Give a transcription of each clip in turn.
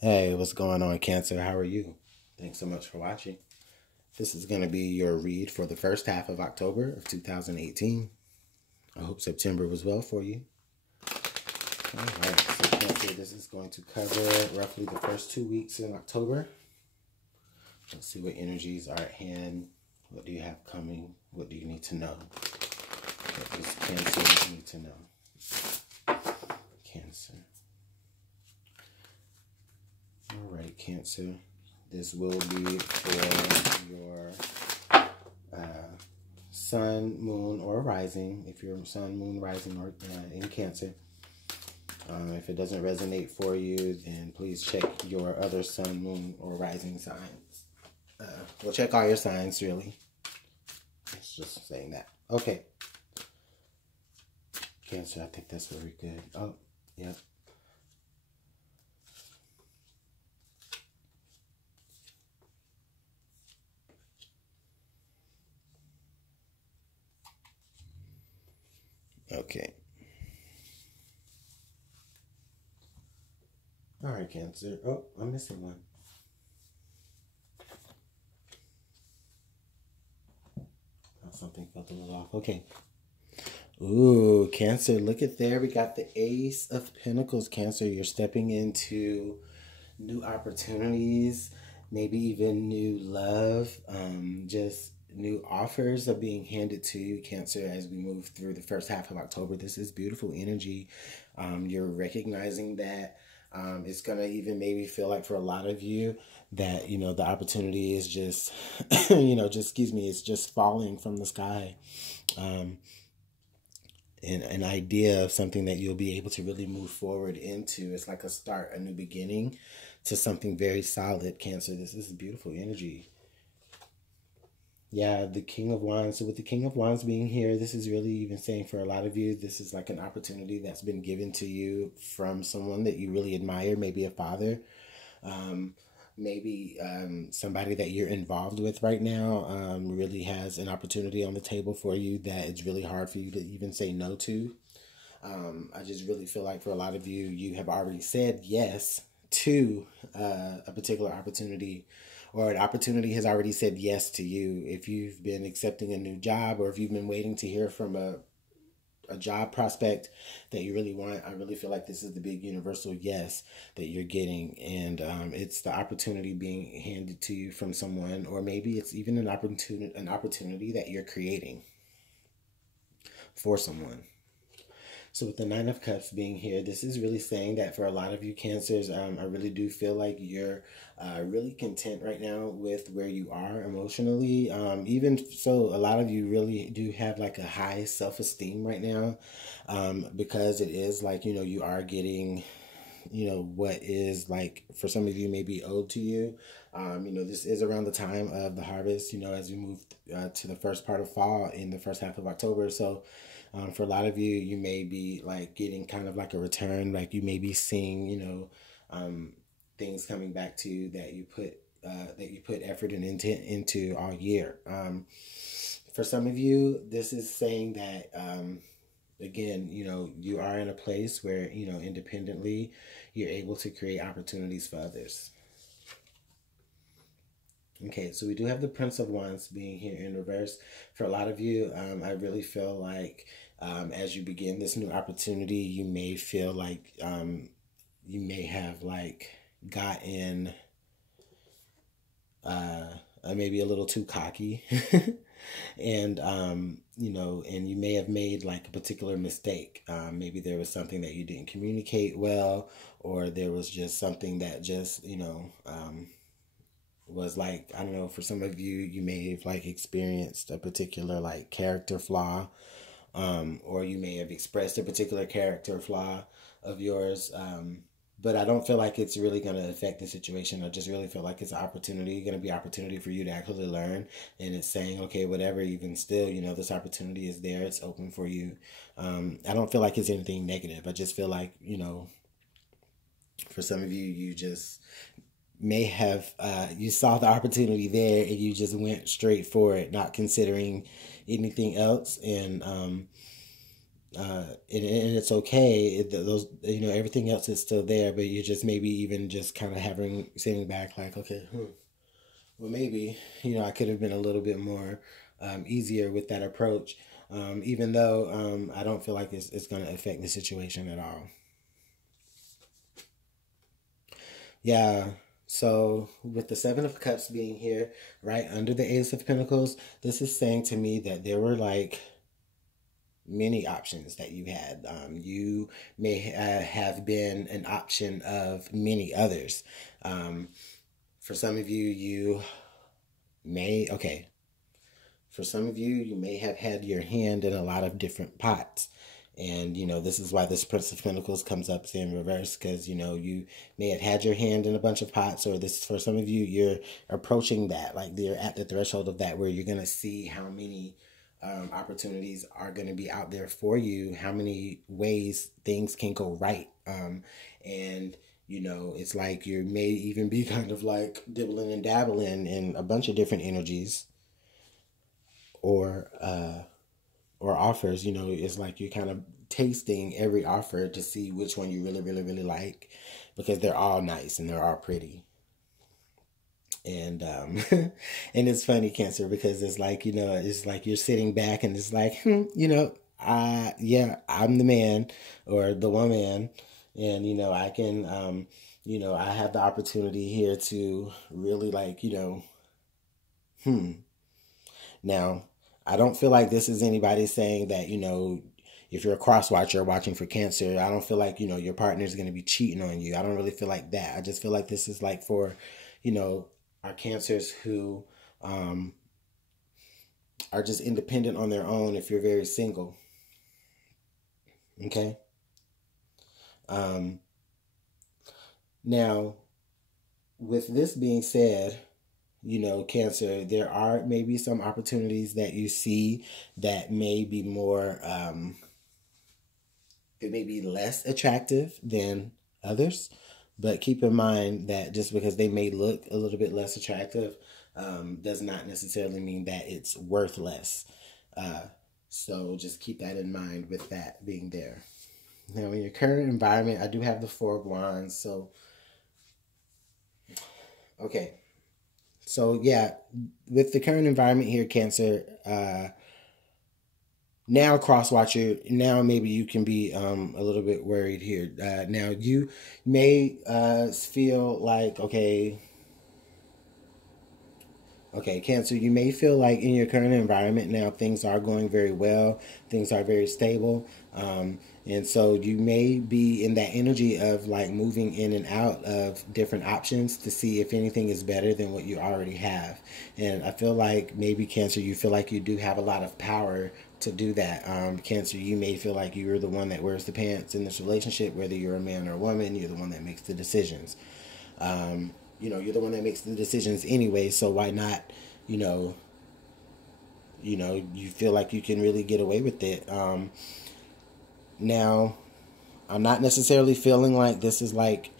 Hey, what's going on, Cancer? How are you? Thanks so much for watching. This is going to be your read for the first half of October of 2018. I hope September was well for you. All right, so Cancer, this is going to cover roughly the first 2 weeks in October. Let's see what energies are at hand. What do you have coming? What do you need to know? What does Cancer need to know? Cancer. All right, Cancer. This will be for your sun, moon, or rising. If you're sun, moon, rising, or in Cancer. If it doesn't resonate for you, then please check your other sun, moon, or rising signs. Well, check all your signs, really. It's just saying that. Okay. Cancer, I think that's very good. Oh, yep. Okay. All right, Cancer. Oh, I'm missing one. Oh, something felt a little off. Okay. Ooh, Cancer, look at there. We got the Ace of Pentacles, Cancer. You're stepping into new opportunities, maybe even new love. Just new offers are being handed to you, Cancer, as we move through the first half of October. This is beautiful energy. You're recognizing that it's going to even maybe feel like for a lot of you that, you know, the opportunity is just, it's just falling from the sky. An idea of something that you'll be able to really move forward into. It's like a start, a new beginning to something very solid, Cancer. This is beautiful energy. Yeah, the King of Wands. So with the King of Wands being here, this is really even saying for a lot of you, this is like an opportunity that's been given to you from someone that you really admire, maybe a father, maybe somebody that you're involved with right now really has an opportunity on the table for you that it's really hard for you to even say no to. I just really feel like for a lot of you, you have already said yes to a particular opportunity, or an opportunity has already said yes to you. If you've been accepting a new job, or if you've been waiting to hear from a job prospect that you really want, I really feel like this is the big universal yes that you're getting. And it's the opportunity being handed to you from someone, or maybe it's even an opportunity that you're creating for someone. So with the Nine of Cups being here, this is really saying that for a lot of you Cancers, I really do feel like you're really content right now with where you are emotionally. Even so, a lot of you really do have like a high self-esteem right now, because it is like, you know, you are getting, you know, what is like for some of you maybe owed to you. This is around the time of the harvest, you know, as we move to the first part of fall in the first half of October. So for a lot of you, you may be like getting kind of like a return, like you may be seeing, you know, things coming back to you that you put effort and intent into all year. For some of you, this is saying that again, you know, you are in a place where, you know, independently, you're able to create opportunities for others. Okay, so we do have the Prince of Wands being here in reverse. For a lot of you, I really feel like as you begin this new opportunity, you may feel like you may have like gotten maybe a little too cocky. And and you may have made like a particular mistake. Maybe there was something that you didn't communicate well, or there was just something that just, was like, I don't know, for some of you, you may have like experienced a particular like character flaw, or you may have expressed a particular character flaw of yours. But I don't feel like it's really going to affect the situation. I just really feel like it's an opportunity, going to be opportunity for you to actually learn. And it's saying, okay, whatever, even still, you know, this opportunity is there. It's open for you. I don't feel like it's anything negative. I just feel like, you know, for some of you, you just may have, you saw the opportunity there and you just went straight for it, not considering anything else. And and it's okay. Those, everything else is still there, but you're just maybe even just kind of sitting back like, okay, well, maybe, I could have been a little bit more easier with that approach, even though I don't feel like it's going to affect the situation at all. Yeah. So with the Seven of Cups being here right under the Ace of Pentacles, this is saying to me that there were like many options that you had. You may have been an option of many others. For some of you, okay, for some of you, you may have had your hand in a lot of different pots. And, this is why this Prince of Pentacles comes up in reverse, because, you may have had your hand in a bunch of pots, or this, for some of you, you're approaching that, like you're at the threshold of that, where you're going to see how many opportunities are going to be out there for you, how many ways things can go right. And, it's like you may even be kind of like dibbling and dabbling in a bunch of different energies or offers. It's like you're kind of tasting every offer to see which one you really, really, really like, because they're all nice and they're all pretty. And and it's funny, Cancer, because it's like, it's like you're sitting back and it's like, yeah, I'm the man or the woman, and I can I have the opportunity here to really, like, now, I don't feel like this is anybody saying that, if you're a cross watcher watching for Cancer, I don't feel like, your partner is going to be cheating on you. I don't really feel like that. I just feel like this is like for, our Cancers who are just independent on their own if you're very single. Okay? Now, with this being said, Cancer, there are maybe some opportunities that you see that may be more, it may be less attractive than others. But keep in mind that just because they may look a little bit less attractive does not necessarily mean that it's worth less. So just keep that in mind with that being there. Now, in your current environment, I do have the Four of Wands. So, okay. So, yeah, with the current environment here, Cancer, now cross watcher, now maybe you can be a little bit worried here. Now, you may feel like, okay, Cancer, you may feel like in your current environment now things are going very well, things are very stable, and so you may be in that energy of like moving in and out of different options to see if anything is better than what you already have. And I feel like maybe, Cancer, you feel like you do have a lot of power to do that. Cancer, you may feel like you're the one that wears the pants in this relationship, whether you're a man or a woman, you're the one that makes the decisions. You're the one that makes the decisions anyway, so why not, you feel like you can really get away with it. Now, I'm not necessarily feeling like this is like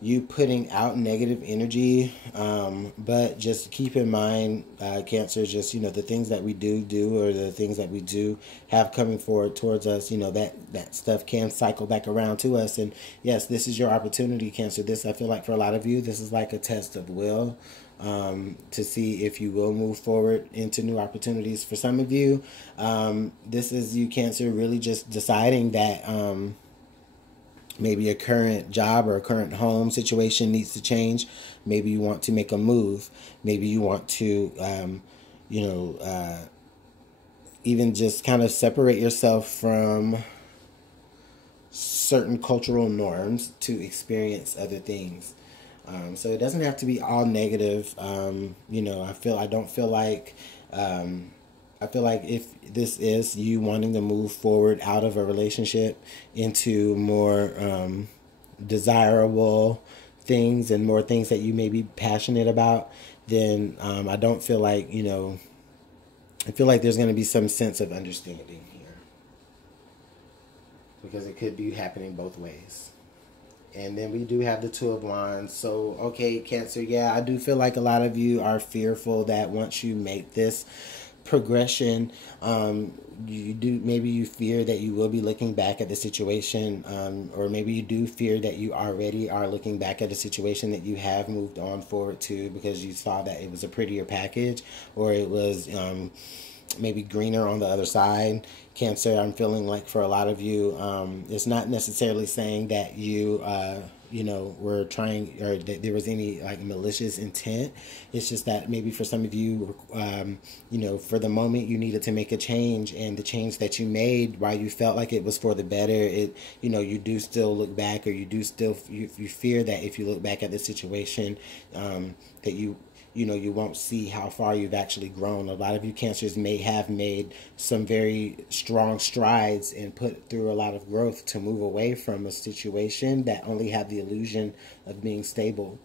you putting out negative energy, but just keep in mind, Cancer, just, the things that we do or the things that we do have coming forward towards us, that stuff can cycle back around to us. And yes, this is your opportunity, Cancer. This, I feel like for a lot of you, this is like a test of will, to see if you will move forward into new opportunities. For some of you, this is you, Cancer, really just deciding that maybe a current job or a current home situation needs to change. Maybe you want to make a move. Maybe you want to, even just kind of separate yourself from certain cultural norms to experience other things. So it doesn't have to be all negative. I don't feel like, I feel like if this is you wanting to move forward out of a relationship into more desirable things and more things that you may be passionate about, then I don't feel like, I feel like there's going to be some sense of understanding here, because it could be happening both ways. And then we do have the Two of Wands. So, okay, Cancer, yeah, I do feel like a lot of you are fearful that once you make this progression. You do, maybe you fear that you will be looking back at the situation, or maybe you do fear that you already are looking back at a situation that you have moved on forward to because you saw that it was a prettier package, or it was maybe greener on the other side. Cancer, I'm feeling like for a lot of you, it's not necessarily saying that you were trying, or that there was any like malicious intent. It's just that maybe for some of you, for the moment you needed to make a change, and the change that you made, while you felt like it was for the better, you do still look back, or you do still, you fear that if you look back at the situation, that you won't see how far you've actually grown. A lot of you Cancers may have made some very strong strides and put through a lot of growth to move away from a situation that only had the illusion of being stable.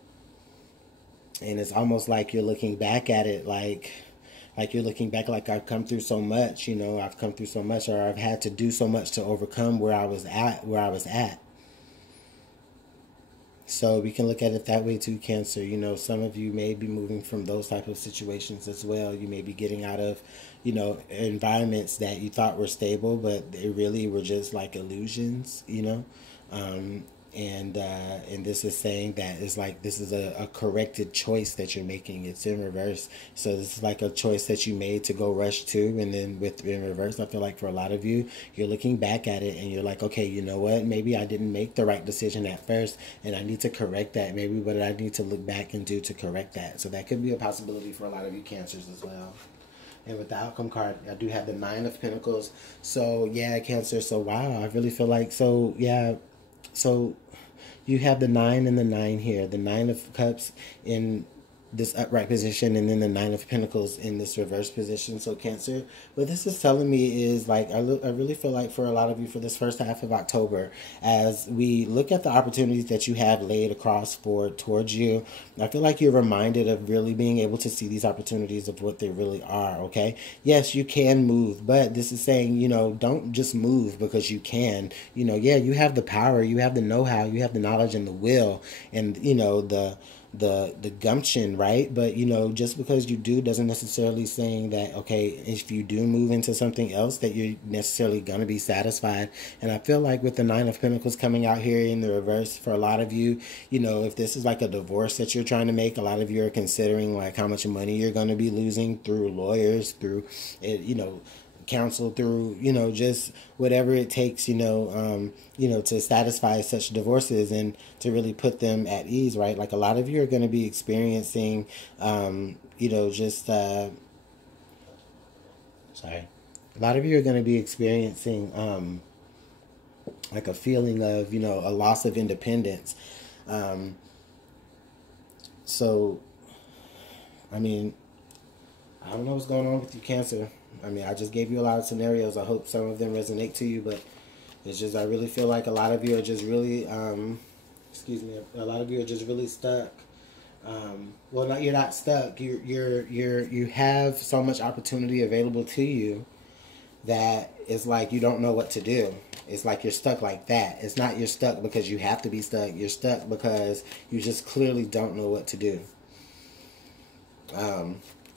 And it's almost like you're looking back at it like you're looking back like, I've come through so much, I've come through so much, or I've had to do so much to overcome where I was at. So we can look at it that way too, Cancer. Some of you may be moving from those type of situations as well. You may be getting out of, environments that you thought were stable, but they really were just like illusions, and this is saying that it's like this is a corrected choice that you're making. It's in reverse. So this is like a choice that you made to go rush to, and then with in reverse, I feel like for a lot of you, you're looking back at it and you're like, okay, you know what? Maybe I didn't make the right decision at first, and I need to correct that. Maybe what I need to look back and do to correct that. So that could be a possibility for a lot of you Cancers as well. And with the outcome card, I do have the Nine of Pentacles. So yeah, Cancer. So wow, I really feel like, so yeah. So you have the 9 and the 9 here. The 9 of Cups in this upright position, and then the 9 of Pentacles in this reverse position. So Cancer, what this is telling me is like, I really feel like for a lot of you, for this first half of October, as we look at the opportunities that you have laid across towards you, I feel like you're reminded of really being able to see these opportunities of what they really are. Okay, yes, you can move, but this is saying, don't just move because you can. Yeah, you have the power, you have the know-how, you have the knowledge and the will, and the gumption, right? But just because you do doesn't necessarily saying that, okay, if you do move into something else, that you're necessarily going to be satisfied. And I feel like with the 9 of Pentacles coming out here in the reverse, for a lot of you, if this is like a divorce that you're trying to make, a lot of you are considering like how much money you're going to be losing through lawyers, through counsel, through just whatever it takes to satisfy such divorces and to really put them at ease, right? Like a lot of you are going to be experiencing a lot of you are going to be experiencing like a feeling of a loss of independence. So I mean, I don't know what's going on with you Cancer. I mean, I just gave you a lot of scenarios. I hope some of them resonate to you, but it's just, I really feel like a lot of you are just really, a lot of you are just really stuck. Well, not, you're not stuck. You have so much opportunity available to you that it's like you don't know what to do. It's like you're stuck like that. It's not you're stuck because you have to be stuck. You're stuck because you just clearly don't know what to do.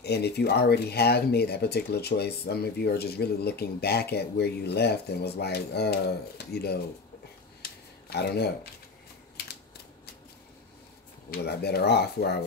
And if you already have made that particular choice, some of you are just really looking back at where you left and was like, I don't know. Was I better off where I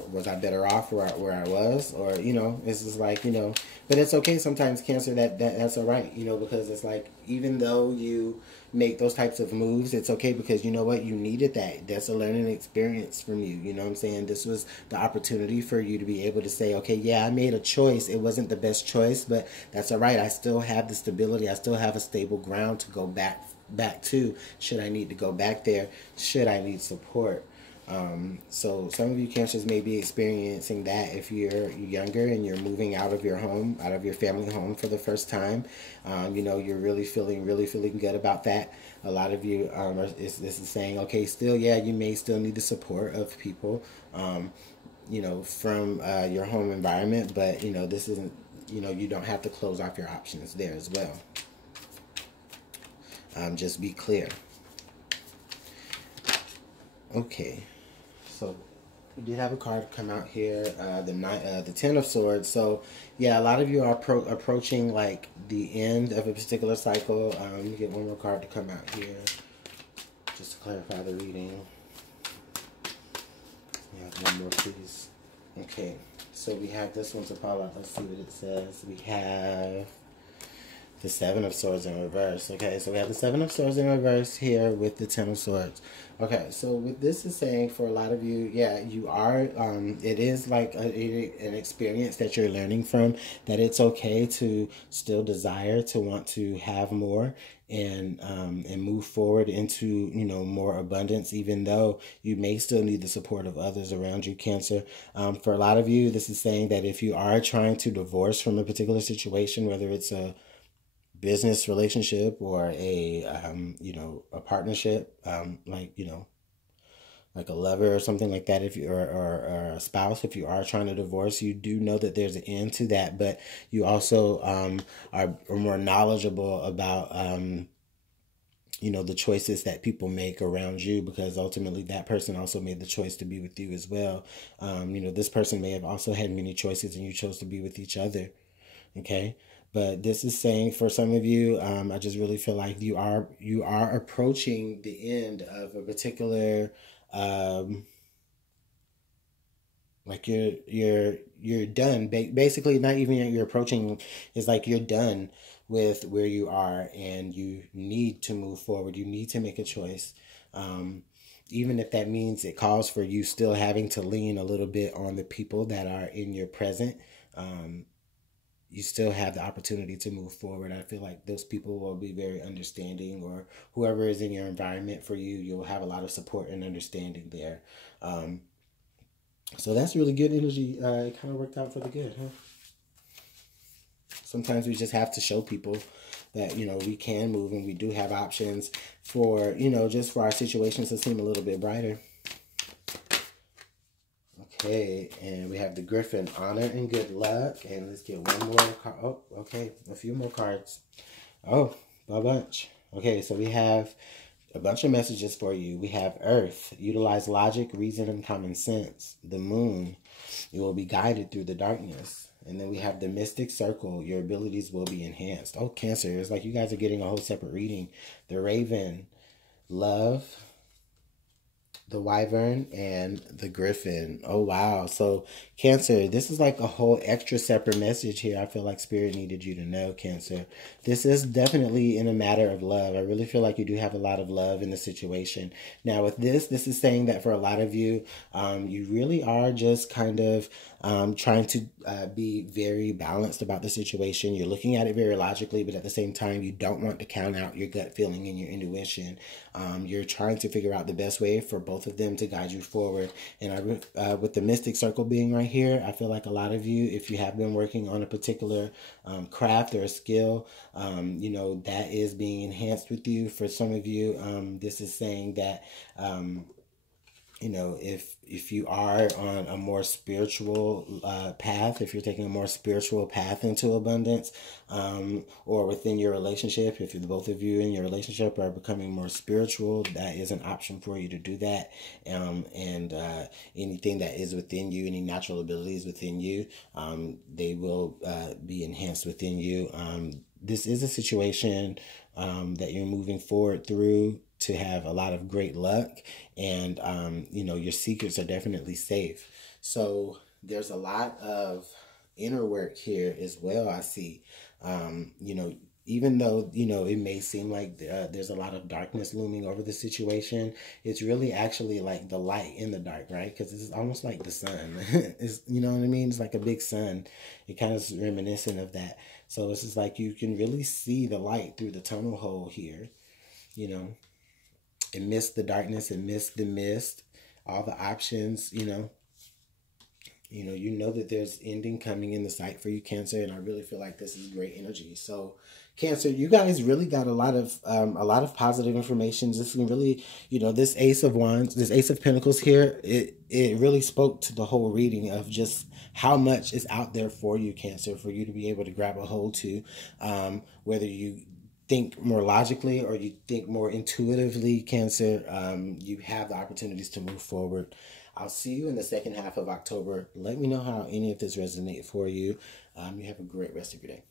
was? Or, it's just like, but it's okay sometimes, Cancer, that's all right, because it's like, even though you make those types of moves, it's okay, because you know what, you needed that. That's a learning experience from you. You know what I'm saying? This was the opportunity for you to be able to say, okay, yeah, I made a choice. It wasn't the best choice, but that's all right. I still have the stability. I still have a stable ground to go back to, should I need to go back there, should I need support. So some of you Cancers may be experiencing that if you're younger and you're moving out of your home, out of your family home for the first time. You're really feeling good about that. A lot of you, this is saying, okay, still, yeah, you may still need the support of people, from your home environment, but, this isn't, you don't have to close off your options there as well. Just be clear. Okay. So We did have a card come out here, the Ten of Swords. So, yeah, a lot of you are approaching like the end of a particular cycle. Let me get one more card to come out here, just to clarify the reading. Yeah, one more, please. Okay, so we have this one to pull out. Let's see what it says. We have the Seven of Swords in reverse. Okay, so we have the Seven of Swords in reverse here with the Ten of Swords. Okay, so what this is saying for a lot of you, yeah, you are, it is like an experience that you're learning from, that it's okay to still desire to want to have more and move forward into, you know, more abundance, even though you may still need the support of others around you, Cancer. For a lot of you, this is saying that if you are trying to divorce from a particular situation, whether it's a business relationship or a you know, a partnership, like, you know, like a lover or something like that, if you or a spouse, if you are trying to divorce, you do know that there's an end to that, but you also are more knowledgeable about you know, the choices that people make around you, because ultimately that person also made the choice to be with you as well. You know, this person may have also had many choices and you chose to be with each other. Okay, but this is saying for some of you, I just really feel like you are approaching the end of a particular, like you're done. Basically, not even you're approaching. It's like you're done with where you are, and you need to move forward. You need to make a choice. Even if that means it calls for you still having to lean a little bit on the people that are in your present. You still have the opportunity to move forward. I feel like those people will be very understanding, or whoever is in your environment for you, you'll have a lot of support and understanding there. So that's really good energy. It kind of worked out for the good, huh? Sometimes we just have to show people that, you know, we can move and we do have options for, you know, just for our situations to seem a little bit brighter. Okay, and we have the Griffin, honor and good luck. And let's get one more card. Oh, okay, a few more cards. Oh, a bunch. Okay, so we have a bunch of messages for you. We have Earth, utilize logic, reason, and common sense. The Moon, you will be guided through the darkness. And then we have the Mystic Circle, your abilities will be enhanced. Oh, Cancer, it's like you guys are getting a whole separate reading. The Raven, love, the Wyvern, and the Griffin. Oh, wow. So, Cancer, this is like a whole extra separate message here. I feel like Spirit needed you to know, Cancer. This is definitely in a matter of love. I really feel like you do have a lot of love in the situation. Now, with this is saying that for a lot of you, you really are just kind of trying to be very balanced about the situation. You're looking at it very logically, but at the same time, you don't want to count out your gut feeling and your intuition. You're trying to figure out the best way for both of them to guide you forward. And with the Mystic Circle being right here, I feel like a lot of you, if you have been working on a particular craft or a skill, you know, that is being enhanced with you. For some of you, this is saying that you know, if you are on a more spiritual path, if you're taking a more spiritual path into abundance, or within your relationship, if the both of you in your relationship are becoming more spiritual, that is an option for you to do that. And anything that is within you, any natural abilities within you, they will be enhanced within you. This is a situation that you're moving forward through to have a lot of great luck, and you know, your secrets are definitely safe. So there's a lot of inner work here as well. I see, you know, even though, you know, it may seem like there's a lot of darkness looming over the situation, it's really actually like the light in the dark, right? Because it's almost like the sun. It's, you know what I mean? It's like a big sun. It kind of is reminiscent of that. So it's just like you can really see the light through the tunnel hole here, you know. Amidst the darkness, amidst the mist, all the options, you know, you know that there's ending coming in the sight for you, Cancer, and I really feel like this is great energy. So, Cancer, you guys really got a lot of positive information. This can really, you know, this Ace of Wands, this Ace of Pentacles here, it really spoke to the whole reading of just how much is out there for you, Cancer, for you to be able to grab a hold to, whether you think more logically or you think more intuitively, Cancer, you have the opportunities to move forward. I'll see you in the second half of October. Let me know how any of this resonated for you. You have a great rest of your day.